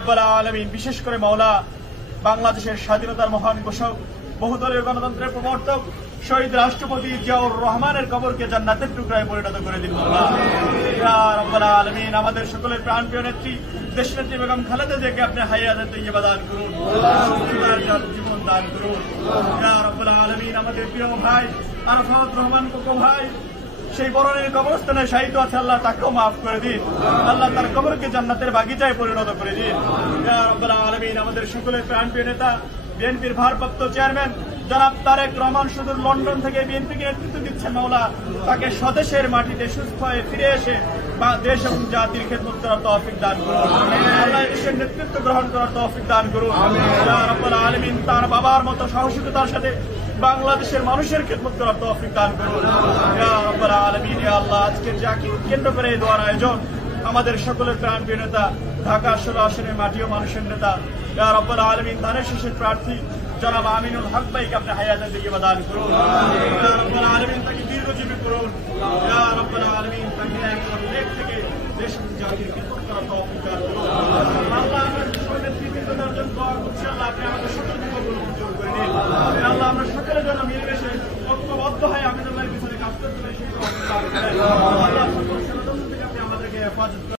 রাব্বুল আলামিন বিশেষ করে মাওলা বাংলাদেশের স্বাধীনতার মহান ঘোষক বহুদলীয় গণতন্ত্রের প্রবর্তক শহীদ রাষ্ট্রপতি জিয়াউর রহমানের কবরকে জান্নাতের টুকরায় পরিণত করে দিন মাওলা। ইয়া রাব্বুল আলামিন আমাদের সকলের প্রাণপ্রিয় নেত্রী দেশনেত্রী বেগম খালেদা জিয়াকে আপনি হায়াতে তৈয়বা দান করুন, জীবন দান করুন। ইয়া রাব্বুল আলামিন আমাদের প্রিয় ভাই আরাফাত রহমান কোকো ভাই সেই বরণের কবরস্থানে শাহিদ আছে, আল্লাহ তাকেও মাফ করে দিন, আল্লাহ তার কবরকে জান্নাতের বাগিচায় পরিণত করে দিন। ইয়া রাব্বুল আলামিন আমাদের সকলের প্রাণপ্রিয় নেতা বিএনপির ভারপ্রাপ্ত চেয়ারম্যান জনাব তারেক রহমান সুদূর লন্ডন থেকে বিএনপিকে নেতৃত্ব দিচ্ছেন মাওলা, তাকে স্বদেশের মাটিতে সুস্থ হয়ে ফিরে এসে দেশ এবং জাতির খেদমত করার তৌফিক দান করুন, আল্লাহ দেশের নেতৃত্ব গ্রহণ করার তৌফিক দান করুন। ইয়া রাব্বুল আলামিন তার বাবার মতো সাহসিকতার সাথে বাংলাদেশের মানুষের খেদমত করার তৌফিক দান করুন। ইয়া রাব্বুল আলামিন ইয়া আল্লাহ আজকে যাকে কেন্দ্র করে এই দোয়ার আয়োজন আমাদের সকলের প্রাণপ্রিয় নেতা ঢাকা 16 আসনের মাটি ও মানুষের নেতা ইয়া রাব্বুল আলামিন ধানের শীষের প্রার্থী জনাব আমিনুল হক ভাইকে আপনি হায়াতে তৈয়বা দান করুন, ইয়া রাব্বুল আলামিন তাকে দীর্ঘজীবী করুন, ইয়া রাব্বুল আলামিন তাকে একজন লেখ থেকে দেশ এবং জাতির খেদমত করার তৌফিক দান করুন। আল্লাহ আমরা সকলের নেতৃত্ব দেওয়ার জন্য দোয়া করছি, আল্লাহ আপনি আমাদের সকলকে কবুল মঞ্জুর করে নিন। আল্লাহ আমরা